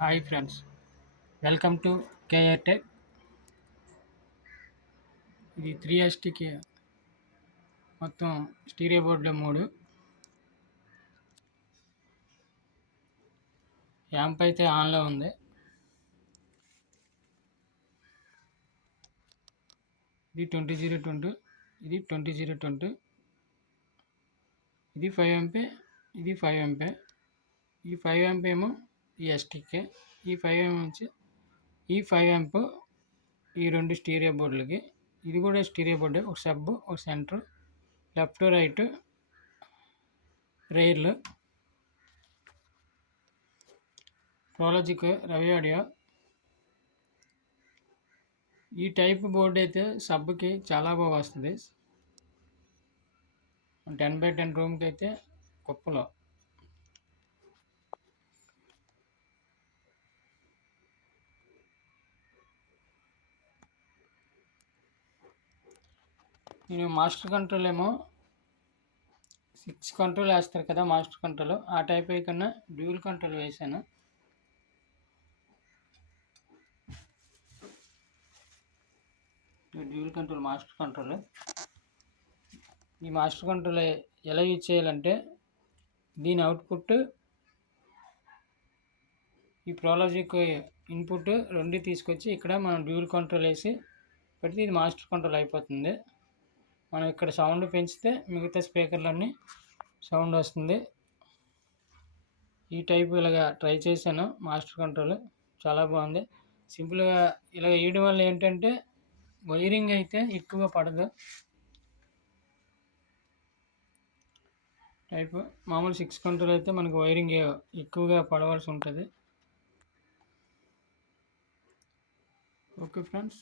Hi friends, welcome to K R tech. ఇది 3STకి మొత్తం స్టీరియో బోర్డులో 3 యాంప్ అయితే ఆన్లో ఉంది. ఇది 2002, ఇది 2002, ఇది 5 MP, ఇది 5 MP. ఈ 5 MP ఏమో ఈ STK, ఈ 5 నుంచి ఈ 5 A ఈ 2 స్టీరియో బోర్డులకి. ఇది కూడా స్టీరియో బోర్డే, ఒక సబ్, ఒక సెంటర్, లెఫ్ట్ రైట్ రైర్లు, ప్రోలాజిక్, రవి ఆడియో. ఈ టైప్ బోర్డు అయితే సబ్కి చాలా బాగా వస్తుంది. 10x10 రూమ్కి అయితే కుప్పలో. నేను మాస్టర్ కంట్రోల్ ఏమో 6 కంట్రోల్ వేస్తారు కదా మాస్టర్ కంట్రోల్, ఆ టైప్ కన్నా డ్యూల్ కంట్రోల్ వేసాను. Dual control master control. ఈ మాస్టర్ కంట్రోల్ ఎలా యూజ్ చేయాలంటే, దీని అవుట్పుట్ ఈ ప్రోలాజిక్ ఇన్పుట్ 2 తీసుకొచ్చి ఇక్కడ మనం డ్యూల్ కంట్రోల్ వేసి పెడితే ఇది మాస్టర్ కంట్రోల్ అయిపోతుంది. మనం ఇక్కడ సౌండ్ పెంచితే మిగతా స్పీకర్లన్నీ సౌండ్ వస్తుంది. ఈ టైప్ ఇలాగా ట్రై చేశాను. మాస్టర్ కంట్రోల్ చాలా బాగుంది. సింపుల్గా ఇలా వేయడం వల్ల ఏంటంటే వైరింగ్ అయితే ఎక్కువ పడదు. టైప్ మామూలు 6 కంట్రోల్ అయితే మనకు వైరింగ్ ఎక్కువగా పడవలసి ఉంటుంది. Okay friends.